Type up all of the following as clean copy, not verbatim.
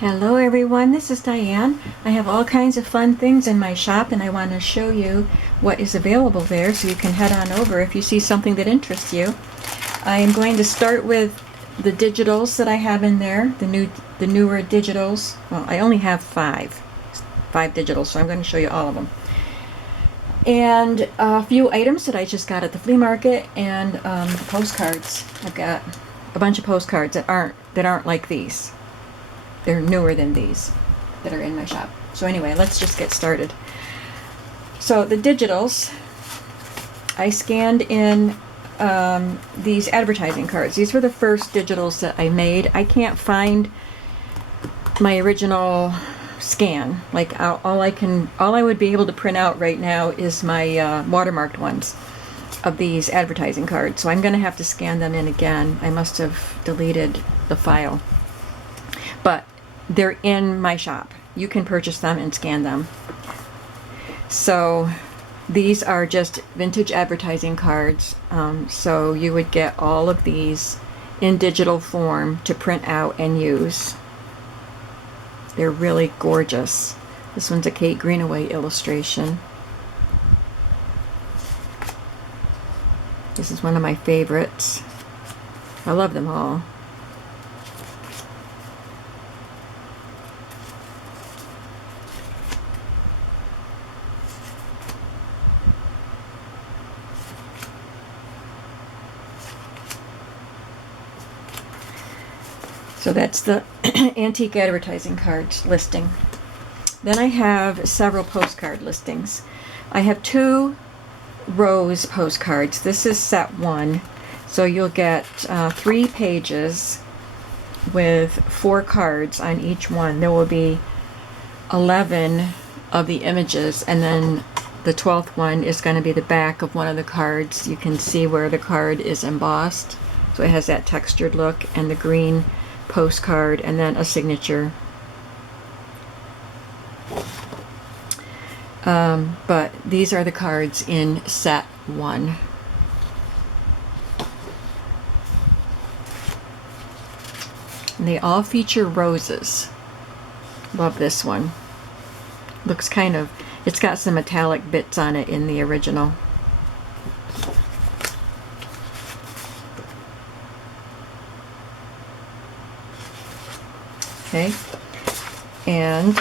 Hello everyone, this is Diane. I have all kinds of fun things in my shop and I want to show you what is available there so you can head on over if you see something that interests you. I am going to start with the digitals that I have in there, the newer digitals. Well, I only have five digitals, so I'm going to show you all of them. And a few items that I just got at the flea market and postcards. I've got a bunch of postcards that aren't like these. They're newer than these that are in my shop. So anyway, let's just get started. So the digitals, I scanned in these advertising cards. These were the first digitals that I made. I can't find my original scan. Like all I would be able to print out right now is my watermarked ones of these advertising cards. So I'm going to have to scan them in again. I must have deleted the file. But they're in my shop. You can purchase them and scan them. So these are just vintage advertising cards. So you would get all of these in digital form to print out and use. They're really gorgeous. This one's a Kate Greenaway illustration. This is one of my favorites. I love them all. So that's the antique advertising cards listing. Then I have several postcard listings. I have 2 rose postcards. This is set 1. So you'll get 3 pages with 4 cards on each one. There will be 11 of the images, and then the 12th one is going to be the back of one of the cards. You can see where the card is embossed. So it has that textured look, and the green postcard, and then a signature. But these are the cards in set 1. And they all feature roses. Love this one. Looks it's got some metallic bits on it in the original. Okay, and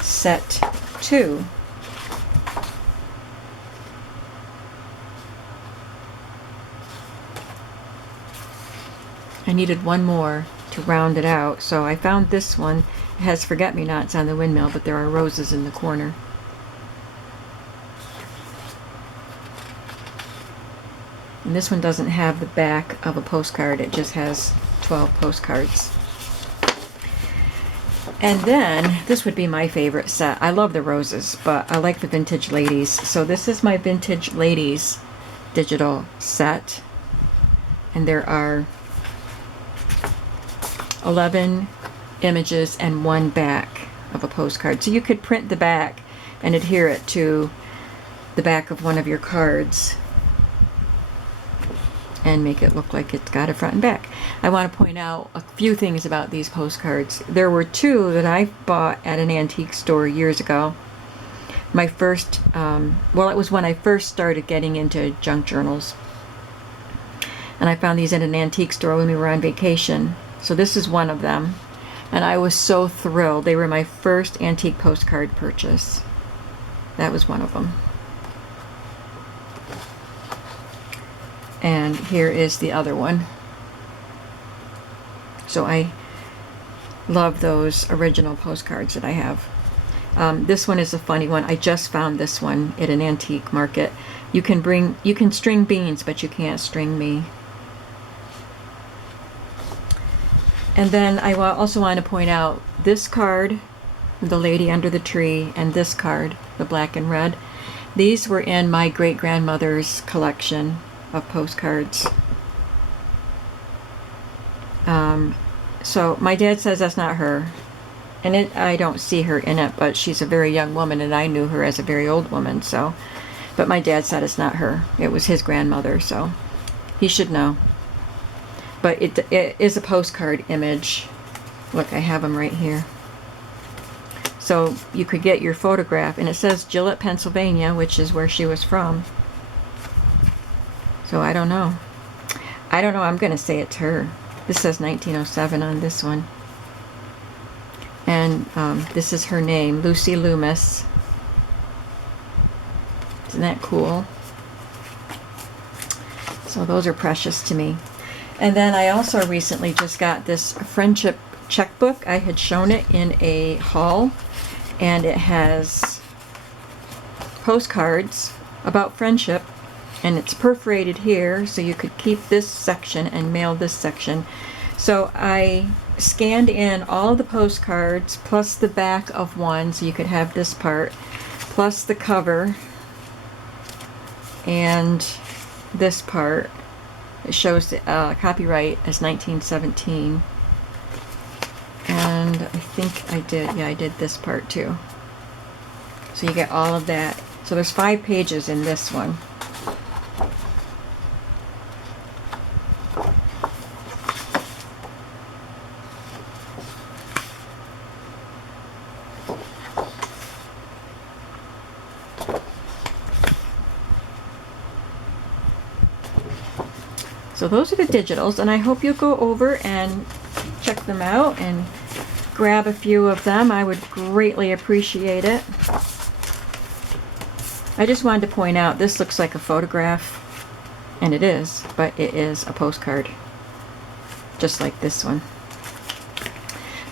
set 2. I needed one more to round it out, so I found this one. It has forget-me-nots on the windmill, but there are roses in the corner. And this one doesn't have the back of a postcard, it just has 12 postcards. And then, this would be my favorite set. I love the roses, but I like the vintage ladies. So this is my vintage ladies digital set. And there are 11 images and 1 back of a postcard. So you could print the back and adhere it to the back of one of your cards and make it look like it's got a front and back. I want to point out a few things about these postcards. There were 2 that I bought at an antique store years ago. My first, well, it was when I first started getting into junk journals. And I found these at an antique store when we were on vacation. So this is one of them. And I was so thrilled. They were my first antique postcard purchase. That was one of them. And here is the other one. So I love those original postcards that I have. This one is a funny one. I just found this one at an antique market. You can string beans, but you can't string me. And then I also want to point out this card, the lady under the tree, and this card, the black and red. These were in my great-grandmother's collection of postcards. So my dad says that's not her, and I don't see her in it, but she's a very young woman, and I knew her as a very old woman. So, but my dad said it's not her. It was his grandmother, so he should know. But it is a postcard image Look, I have them right here. So you could get your photograph, and it says Gillette, Pennsylvania, which is where she was from. So I don't know. I don't know. I'm going to say it's her. This says 1907 on this one. And this is her name, Lucy Loomis. Isn't that cool? So those are precious to me. And then I also recently just got this friendship checkbook. I had shown it in a haul, and it has postcards about friendship, and it's perforated here, so you could keep this section and mail this section. So I scanned in all of the postcards plus the back of one, so you could have this part, plus the cover and this part. It shows the copyright as 1917. And I think I did, yeah, I did this part too. So you get all of that. So there's 5 pages in this one. So those are the digitals, and I hope you'll go over and check them out and grab a few of them. I would greatly appreciate it. I just wanted to point out, this looks like a photograph, and it is, but it is a postcard, just like this one.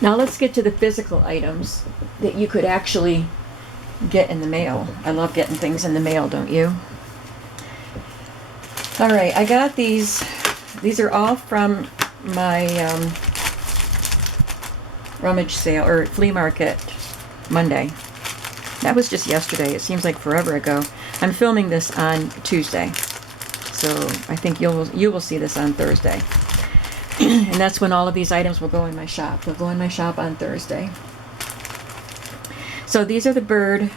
Now let's get to the physical items that you could actually get in the mail. I love getting things in the mail, don't you? All right, I got these. These are all from my rummage sale or flea market Monday. That was just yesterday. It seems like forever ago. I'm filming this on Tuesday, so I think you will see this on Thursday. And that's when all of these items will go in my shop. They'll go in my shop on Thursday. So these are the bird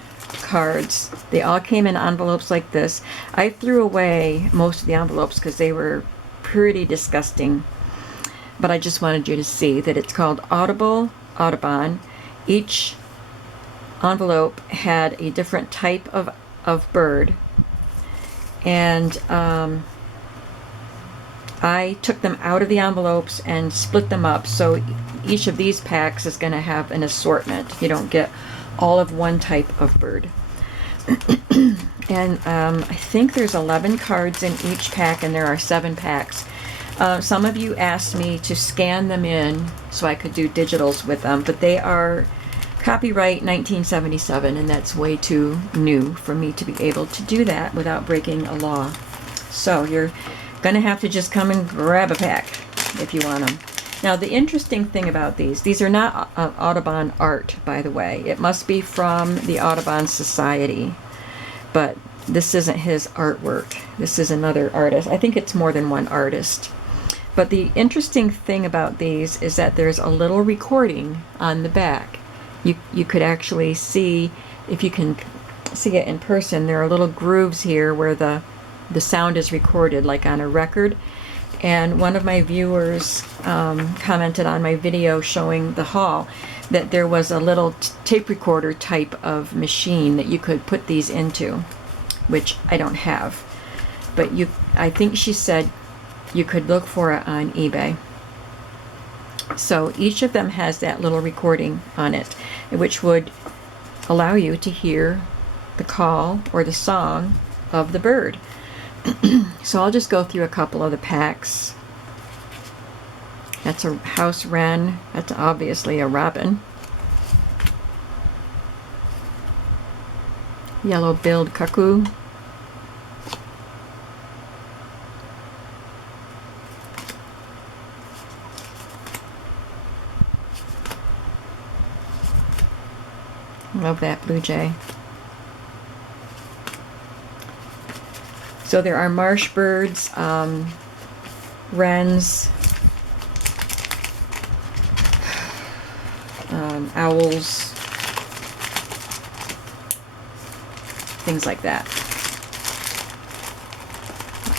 cards. They all came in envelopes like this. I threw away most of the envelopes because they were pretty disgusting, but I just wanted you to see that it's called Audubon. Each envelope had a different type of bird, and I took them out of the envelopes and split them up, so each of these packs is going to have an assortment. You don't get all of one type of bird. And I think there's 11 cards in each pack, and there are 7 packs. Some of you asked me to scan them in so I could do digitals with them, but they are copyright 1977, and that's way too new for me to be able to do that without breaking a law. So you're going to have to just come and grab a pack if you want them. Now, the interesting thing about these are not Audubon art, by the way. It must be from the Audubon Society. But this isn't his artwork. This is another artist. I think it's more than one artist. But the interesting thing about these is that there's a little recording on the back. You could actually see, if you can see it in person, there are little grooves here where the sound is recorded, like on a record. And one of my viewers commented on my video showing the haul that there was a little tape recorder type of machine that you could put these into, which I don't have. But I think she said you could look for it on eBay. So each of them has that little recording on it, which would allow you to hear the call or the song of the bird. So I'll just go through a couple of the packs. That's a house wren. That's obviously a robin. Yellow-billed cuckoo. Love that blue jay. So there are marsh birds, wrens, owls, things like that.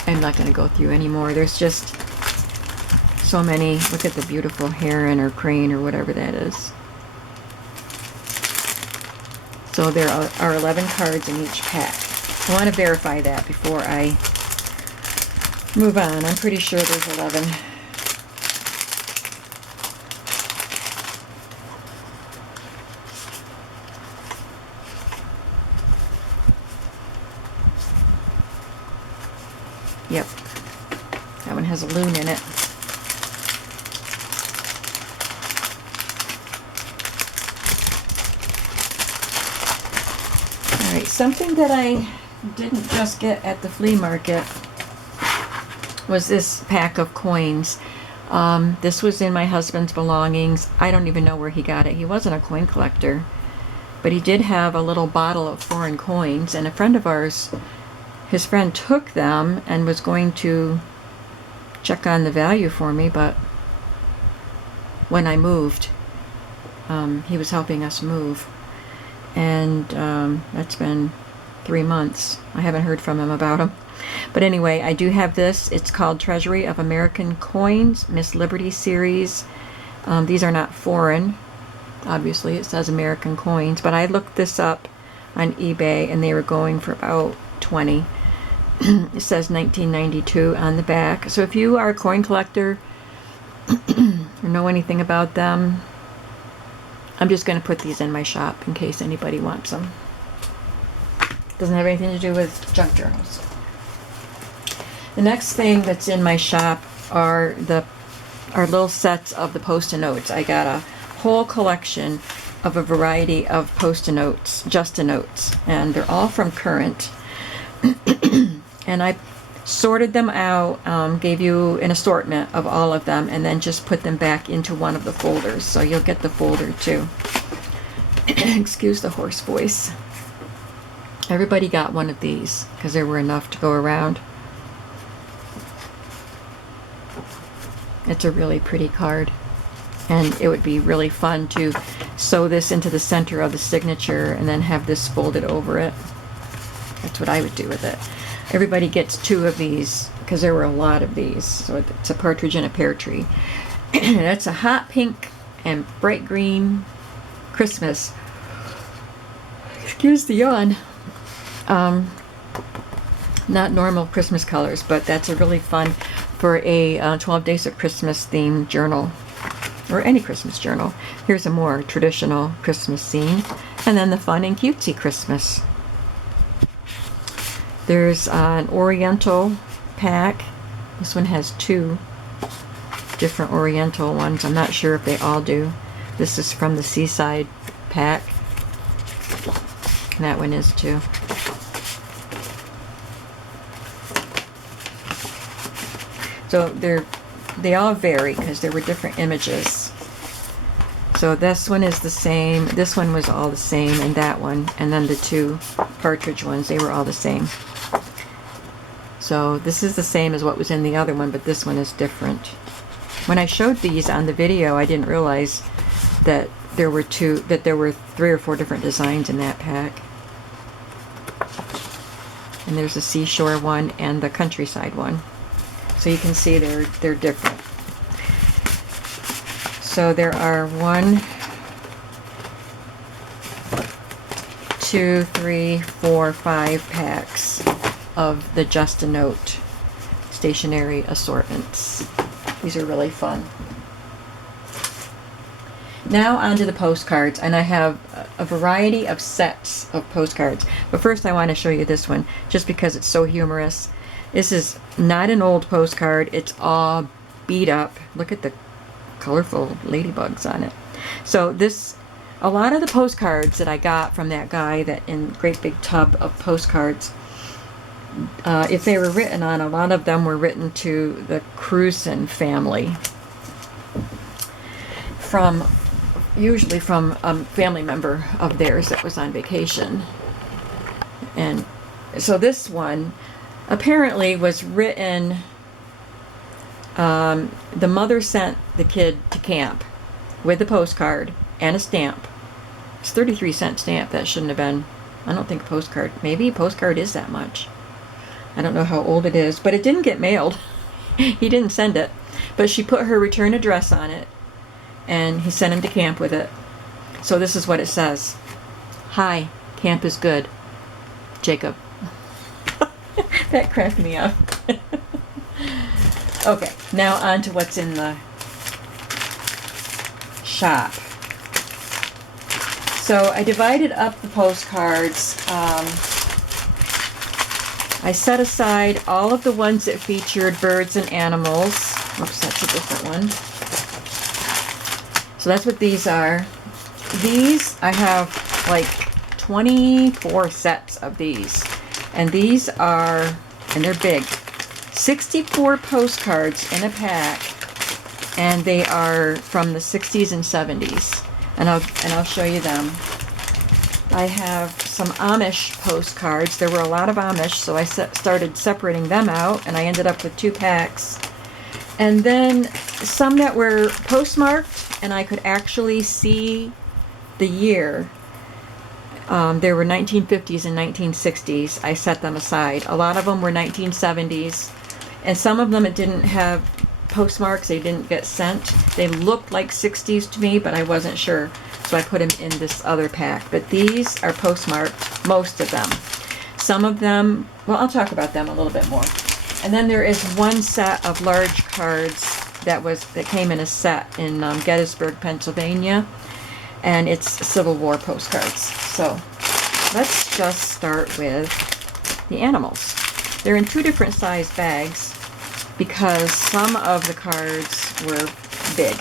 I'm not going to go through any more. There's just so many. Look at the beautiful heron or crane or whatever that is. So there are 11 cards in each pack. I want to verify that before I move on. I'm pretty sure there's 11. Yep. That one has a loon in it. Alright, something that I didn't just get at the flea market was this pack of coins. This was in my husband's belongings. I don't even know where he got it. He wasn't a coin collector, but he did have a little bottle of foreign coins, and a friend of ours, his friend took them and was going to check on the value for me, but when I moved, he was helping us move, and that's been 3 months. I haven't heard from him about them. But anyway, I do have this. It's called Treasury of American Coins, Miss Liberty series. These are not foreign. Obviously, it says American coins, but I looked this up on eBay, and they were going for about 20. It says 1992 on the back. So if you are a coin collector or know anything about them, I'm just going to put these in my shop in case anybody wants them. Doesn't have anything to do with junk journals. The next thing that's in my shop are little sets of the Post-it notes. I got a whole collection of a variety of Post-it notes, Just-a notes, and they're all from Current. And I sorted them out, gave you an assortment of all of them, and then just put them back into one of the folders. So you'll get the folder too. Excuse the hoarse voice. Everybody got one of these because there were enough to go around. It's a really pretty card, and it would be really fun to sew this into the center of the signature and then have this folded over it. That's what I would do with it. Everybody gets 2 of these because there were a lot of these. So it's a partridge in a pear tree. That's a hot pink and bright green Christmas. Excuse the yawn. Not normal Christmas colors, but that's a really fun for a 12 Days of Christmas themed journal, or any Christmas journal. Here's a more traditional Christmas scene, and then the fun and cutesy Christmas. There's an Oriental pack. This one has 2 different Oriental ones. I'm not sure if they all do. This is from the Seaside pack. And that one is too. So they all vary because there were different images. So this one is the same. This one was all the same, and that one, and then the 2 partridge ones, they were all the same. So this is the same as what was in the other one, but this one is different. When I showed these on the video, I didn't realize that there were 3 or 4 different designs in that pack. And there's a seashore one and the countryside one. So you can see they're different. So there are 1, 2, 3, 4, 5 packs of the Just a Note stationery assortments. These are really fun. Now onto the postcards, and I have a variety of sets of postcards. But first I want to show you this one, just because it's so humorous. This is not an old postcard. It's all beat up. Look at the colorful ladybugs on it. So a lot of the postcards that I got from that guy that in great big tub of postcards, if they were written on, a lot of them were written to the Cruzen family, usually from a family member of theirs that was on vacation. And so this one apparently was written, the mother sent the kid to camp with the postcard and a stamp. It's 33-cent stamp. That shouldn't have been, I don't think a postcard, maybe a postcard is that much. I don't know how old it is, but it didn't get mailed. He didn't send it. But she put her return address on it, and he sent him to camp with it. So this is what it says. Hi, camp is good. Jacob. That cracked me up. Okay, now on to what's in the shop. So I divided up the postcards. I set aside all of the ones that featured birds and animals. Oops, that's a different one. So that's what these are. These, I have like 24 sets of these. And these are, and they're big, 64 postcards in a pack. And they are from the 60s and 70s. And I'll show you them. I have some Amish postcards. There were a lot of Amish, so I started separating them out, and I ended up with 2 packs. And then some that were postmarked, and I could actually see the year. There were 1950s and 1960s. I set them aside. A lot of them were 1970s, and some of them it didn't have postmarks. They didn't get sent. They looked like 60s to me, but I wasn't sure, so I put them in this other pack. But these are postmarked, most of them. Some of them, well, I'll talk about them a little bit more. And then there is one set of large cards that came in a set in Gettysburg, Pennsylvania, and it's Civil War postcards. So let's just start with the animals. They're in 2 different size bags because some of the cards were big.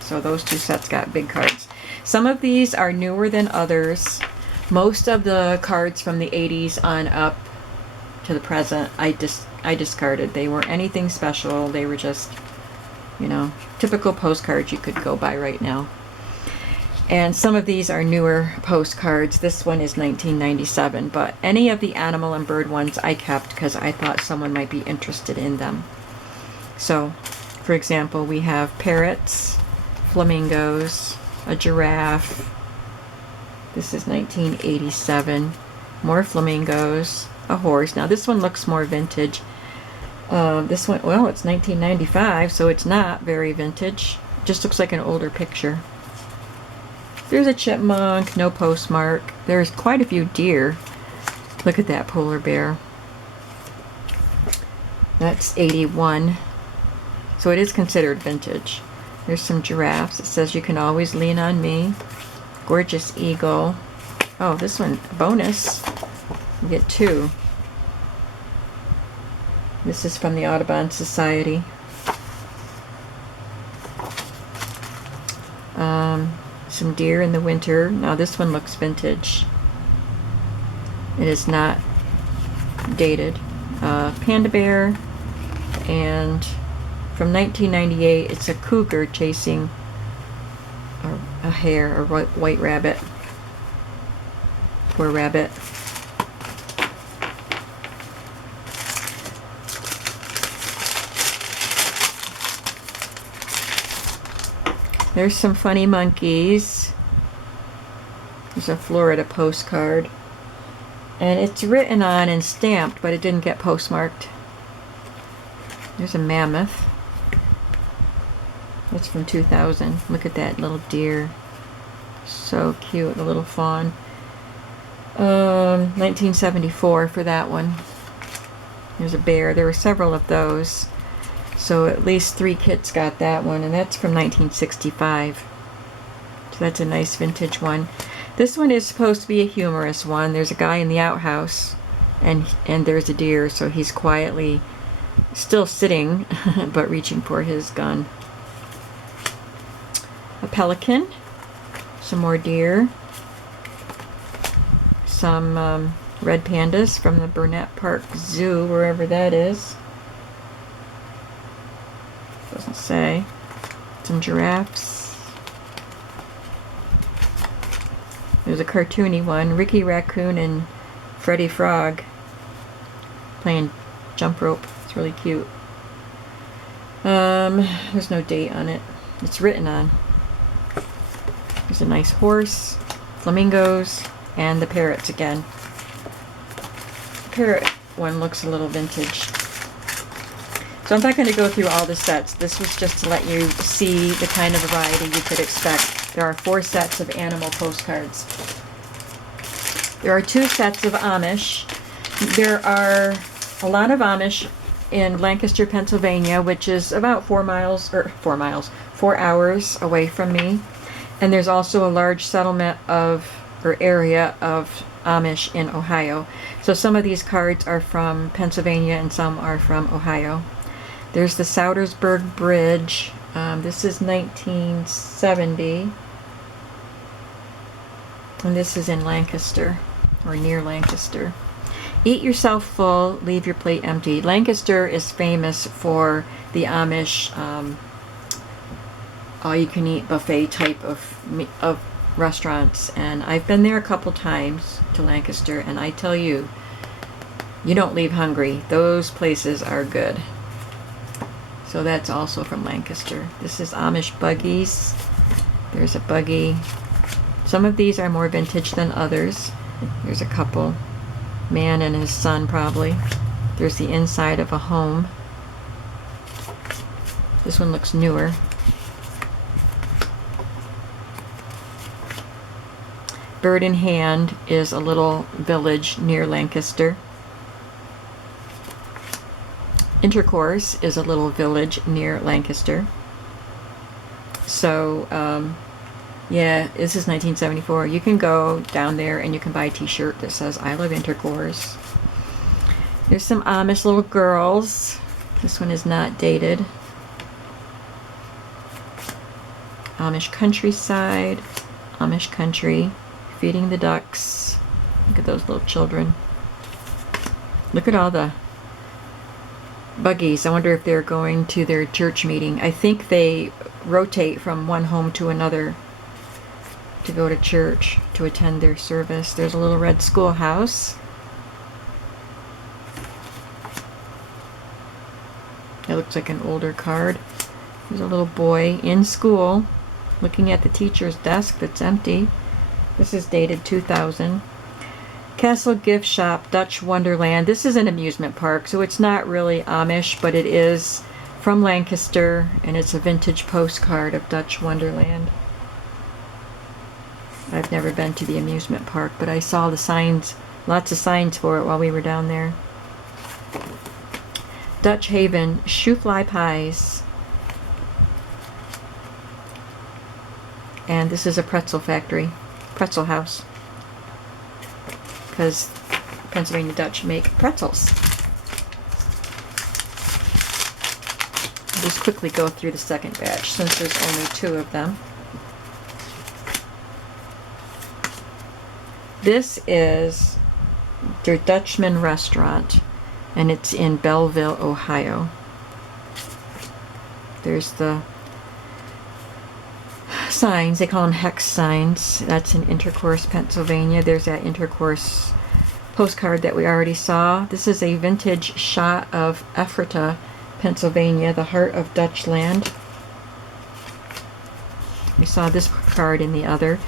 So those 2 sets got big cards. Some of these are newer than others. Most of the cards from the 80s on up to the present, I discarded. They weren't anything special. They were just, typical postcards you could go buy right now. And some of these are newer postcards. This one is 1997, but any of the animal and bird ones I kept because I thought someone might be interested in them. So, for example, we have parrots, flamingos, a giraffe. This is 1987. More flamingos, a horse. Now this one looks more vintage. This one, well, it's 1995, so it's not very vintage. Just looks like an older picture. There's a chipmunk, no postmark. There's quite a few deer. Look at that polar bear. That's 81. So it is considered vintage. There's some giraffes. It says you can always lean on me. Gorgeous eagle. Oh, this one, bonus. You get 2. This is from the Audubon Society. Some deer in the winter. Now this one looks vintage. It is not dated. Panda bear, and from 1998 it's a cougar chasing a hare, a white rabbit. Poor rabbit. There's some funny monkeys. There's a Florida postcard. And it's written on and stamped, but it didn't get postmarked. There's a mammoth. That's from 2000. Look at that little deer. So cute, a little fawn. 1974 for that one. There's a bear. There were several of those. So at least 3 kits got that one, and that's from 1965. So that's a nice vintage one. This one is supposed to be a humorous one. There's a guy in the outhouse, and there's a deer, so he's quietly still sitting, but reaching for his gun. A pelican, some more deer, some red pandas from the Burnett Park Zoo, wherever that is. Doesn't say. Some giraffes. There's a cartoony one, Ricky Raccoon and Freddy Frog playing jump rope. It's really cute. There's no date on it. It's written on. There's a nice horse, flamingos, and the parrots again. The parrot one looks a little vintage. So I'm not going to go through all the sets. This was just to let you see the kind of variety you could expect. There are 4 sets of animal postcards. There are 2 sets of Amish. There are a lot of Amish in Lancaster, Pennsylvania, which is about 4 hours away from me. And there's also a large settlement or area of Amish in Ohio. So some of these cards are from Pennsylvania and some are from Ohio. There's the Soudersburg Bridge. This is 1970. And this is in Lancaster, or near Lancaster. Eat yourself full, leave your plate empty. Lancaster is famous for the Amish all-you-can-eat buffet type of restaurants. And I've been there a couple times to Lancaster, and I tell you, you don't leave hungry. Those places are good. So that's also from Lancaster. This is Amish buggies. There's a buggy. Some of these are more vintage than others. There's a couple. Man and his son, probably. There's the inside of a home. This one looks newer. Bird in Hand is a little village near Lancaster. Intercourse is a little village near Lancaster. So, yeah, this is 1974. You can go down there and you can buy a t-shirt that says, I love Intercourse. There's some Amish little girls. This one is not dated. Amish countryside. Amish country. Feeding the ducks. Look at those little children. Look at all the buggies. I wonder if they're going to their church meeting. I think they rotate from one home to another to go to church to attend their service. There's a little red schoolhouse. It looks like an older card. There's a little boy in school looking at the teacher's desk that's empty. This is dated 2000. Castle Gift Shop, Dutch Wonderland. This is an amusement park, so it's not really Amish, but it is from Lancaster, and it's a vintage postcard of Dutch Wonderland. I've never been to the amusement park, but I saw the signs, lots of signs for it while we were down there. Dutch Haven, Shoe Fly Pies. And this is a pretzel factory, pretzel house, because Pennsylvania Dutch make pretzels. I'll just quickly go through the second batch since there's only 2 of them. This is their Dutchman restaurant, and it's in Belleville, Ohio. There's the signs. They call them hex signs. That's in Intercourse, Pennsylvania. There's that Intercourse postcard that we already saw. This is a vintage shot of Ephrata, Pennsylvania, the heart of Dutch land. We saw this card in the other.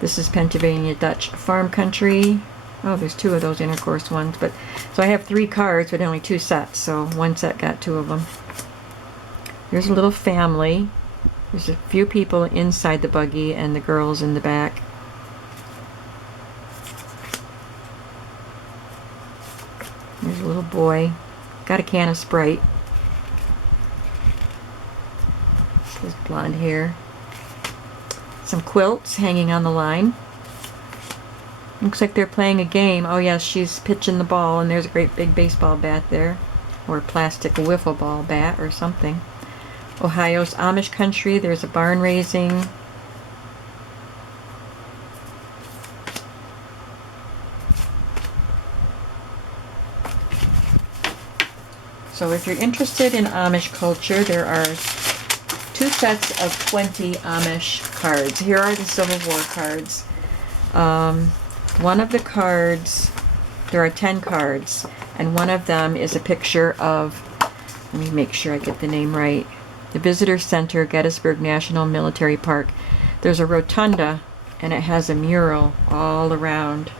This is Pennsylvania Dutch farm country. Oh, there's 2 of those Intercourse ones. But so I have 3 cards, but only 2 sets. So one set got 2 of them. There's a little family. There's a few people inside the buggy and the girls in the back. There's a little boy. Got a can of Sprite. His blonde hair. Some quilts hanging on the line. Looks like they're playing a game. Oh yes, she's pitching the ball, and there's a great big baseball bat there. Or a plastic wiffle ball bat or something. Ohio's Amish country. There's a barn raising. So if you're interested in Amish culture, there are 2 sets of 20 Amish cards. Here are the Civil War cards. One of the cards, there are 10 cards, and one of them is a picture of, let me make sure I get the name right, the Visitor Center, Gettysburg National Military Park. There's a rotunda, and it has a mural all around.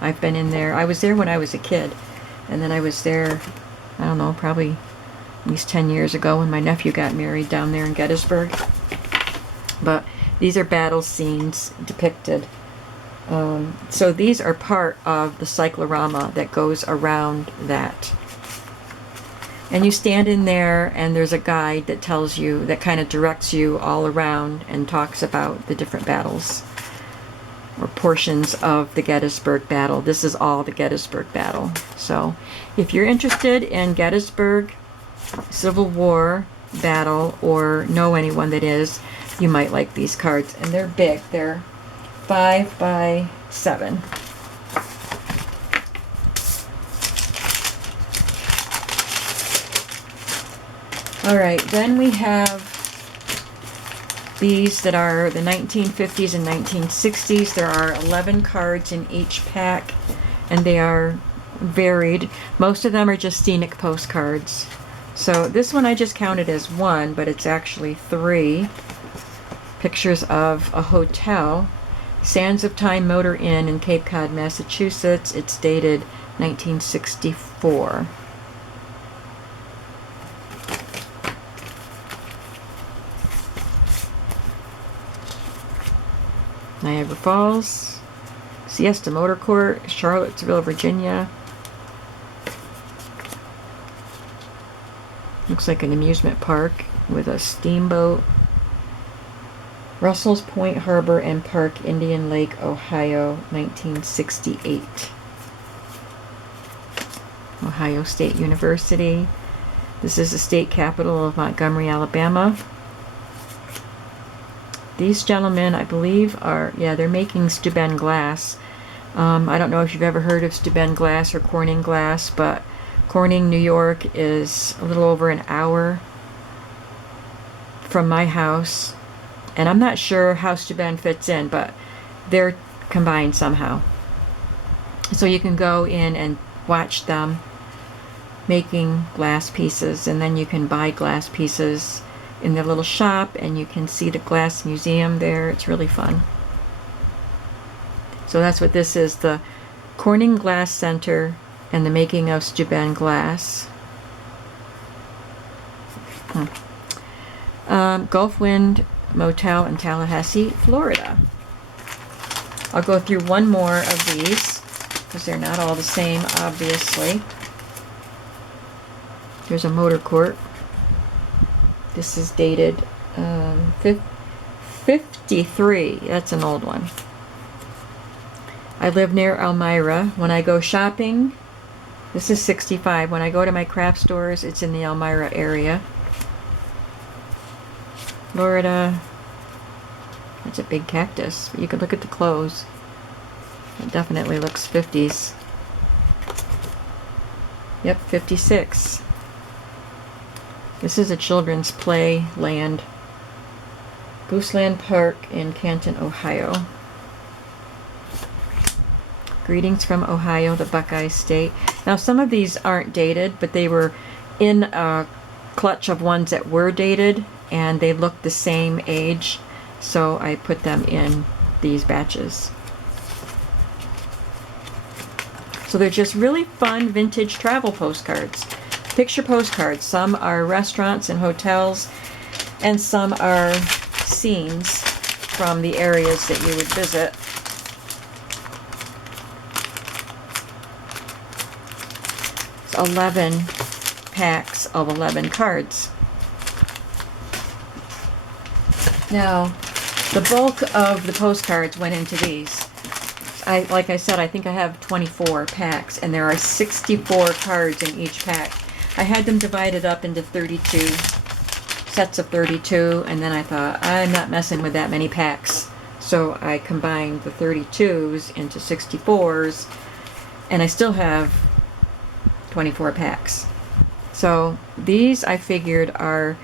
I've been in there. I was there when I was a kid, and then I was there, I don't know, probably at least 10 years ago when my nephew got married down there in Gettysburg. But these are battle scenes depicted. So these are part of the cyclorama that goes around that. And you stand in there and there's a guide that tells you, that kind of directs you all around and talks about the different battles or portions of the Gettysburg battle. This is all the Gettysburg battle. So if you're interested in Gettysburg Civil War battle or know anyone that is, you might like these cards. And they're big. They're 5 by 7. Alright, then we have these that are the 1950s and 1960s. There are 11 cards in each pack, and they are varied. Most of them are just scenic postcards. So this one I just counted as 1, but it's actually 3. Pictures of a hotel, Sands of Time Motor Inn in Cape Cod, Massachusetts. It's dated 1964. Niagara Falls, Siesta Motor Court, Charlottesville, Virginia. Looks like an amusement park with a steamboat. Russell's Point Harbor and Park, Indian Lake, Ohio, 1968. Ohio State University. This is the state capital of Montgomery, Alabama. These gentlemen, I believe, are, yeah, they're making Steuben glass. I don't know if you've ever heard of Steuben glass or Corning glass, but Corning, New York is a little over an hour from my house. And I'm not sure how Steuben fits in, but they're combined somehow. So you can go in and watch them making glass pieces, and then you can buy glass pieces in their little shop, and you can see the glass museum there. It's really fun. So that's what this is, the Corning Glass Center and the making of Steuben glass. Gulf Wind Motel in Tallahassee, Florida. I'll go through one more of these because they're not all the same, obviously. Here's a motor court. This is dated 53. That's an old one. I live near Elmira. When I go shopping, this is 65. When I go to my craft stores, it's in the Elmira area. Florida. That's a big cactus. You can look at the clothes. It definitely looks 50s. Yep, 56. This is a children's play land. Gooseland Park in Canton, Ohio. Greetings from Ohio, the Buckeye State. Now some of these aren't dated, but they were in a clutch of ones that were dated, and they look the same age, so I put them in these batches. So they're just really fun vintage travel postcards. Picture postcards. Some are restaurants and hotels, and some are scenes from the areas that you would visit. It's 11 packs of 11 cards. Now, the bulk of the postcards went into these. Like I said, I think I have 24 packs, and there are 64 cards in each pack. I had them divided up into 32 sets of 32, and then I thought, I'm not messing with that many packs. So I combined the 32s into 64s, and I still have 24 packs. So these I figured are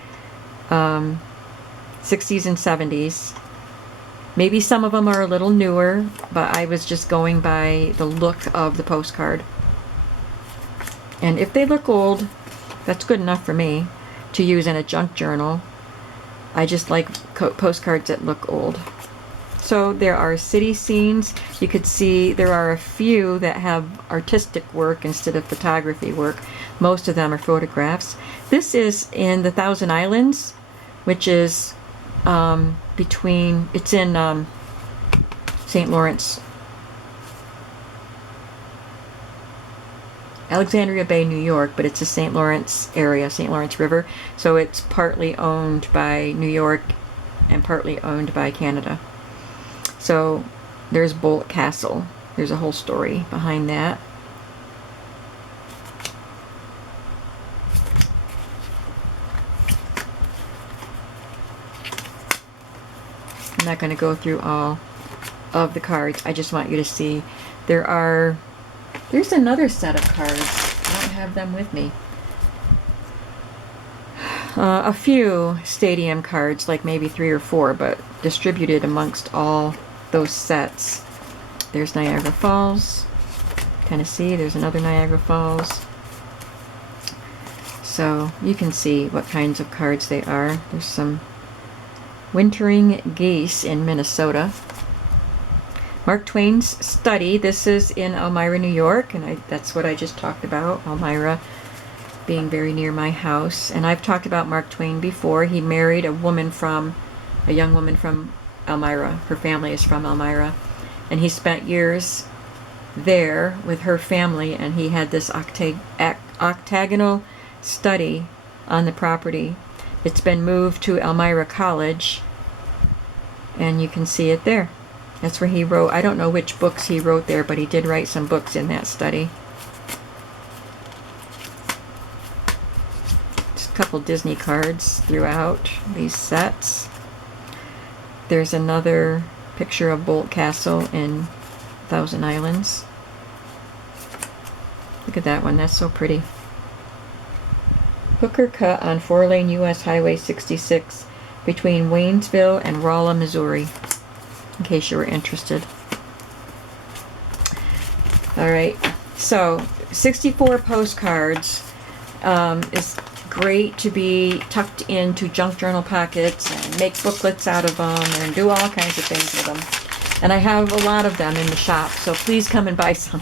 60s and 70s. Maybe some of them are a little newer, but I was just going by the look of the postcard. And if they look old, that's good enough for me to use in a junk journal. I just like postcards that look old. So there are city scenes. You could see there are a few that have artistic work instead of photography work. Most of them are photographs. This is in the Thousand Islands, which is it's in St. Lawrence, Alexandria Bay, New York, but it's the St. Lawrence area, St. Lawrence River. So it's partly owned by New York and partly owned by Canada. So there's Bolt Castle. There's a whole story behind that. I'm not going to go through all of the cards. I just want you to see there's another set of cards. I don't have them with me. A few stadium cards, like maybe 3 or 4, but distributed amongst all those sets. There's Niagara Falls, Tennessee. There's another Niagara Falls. So you can see what kinds of cards they are. There's some Wintering Geese in Minnesota. Mark Twain's Study. This is in Elmira, New York, and that's what I just talked about, Elmira being very near my house. And I've talked about Mark Twain before. He married a young woman from Elmira. Her family is from Elmira. And he spent years there with her family, and he had this octagonal study on the property. It's been moved to Elmira College, and you can see it there. That's where he wrote, I don't know which books he wrote there, but he did write some books in that study. Just a couple Disney cards throughout these sets. There's another picture of Bolt Castle in Thousand Islands. Look at that one, that's so pretty. Hooker Cut on 4-lane US Highway 66 between Waynesville and Rolla, Missouri, in case you were interested. Alright, so 64 postcards is great to be tucked into junk journal pockets and make booklets out of them and do all kinds of things with them. And I have a lot of them in the shop, so please come and buy some.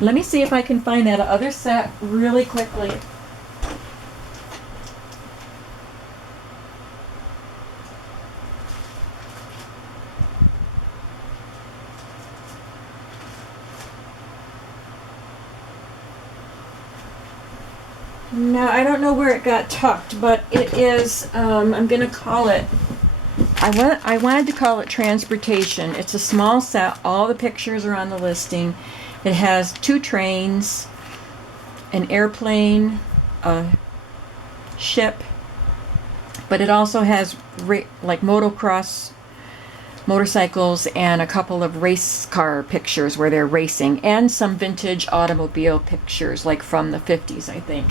Let me see if I can find that other set really quickly. No, I don't know where it got tucked, but it is, I'm going to call it, I wanted to call it Transportation. It's a small set. All the pictures are on the listing. It has 2 trains, an airplane, a ship, but it also has like motocross motorcycles and a couple of race car pictures where they're racing, and some vintage automobile pictures, like from the 50s, I think.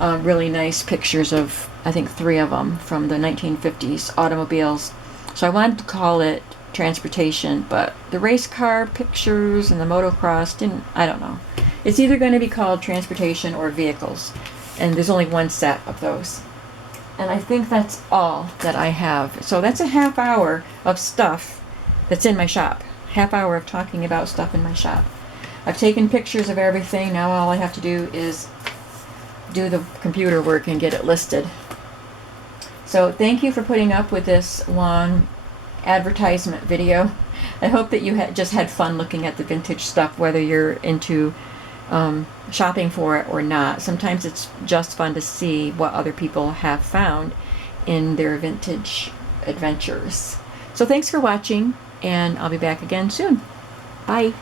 Really nice pictures of, I think 3 of them from the 1950s automobiles. So I wanted to call it Transportation, but the race car pictures and the motocross I don't know. It's either going to be called Transportation or Vehicles, and there's only one set of those. And I think that's all that I have. So that's a half hour of stuff that's in my shop. Half hour of talking about stuff in my shop. I've taken pictures of everything. Now all I have to do is do the computer work and get it listed. So thank you for putting up with this long advertisement video. I hope that you just had fun looking at the vintage stuff, whether you're into shopping for it or not. Sometimes it's just fun to see what other people have found in their vintage adventures. So thanks for watching, and I'll be back again soon. Bye.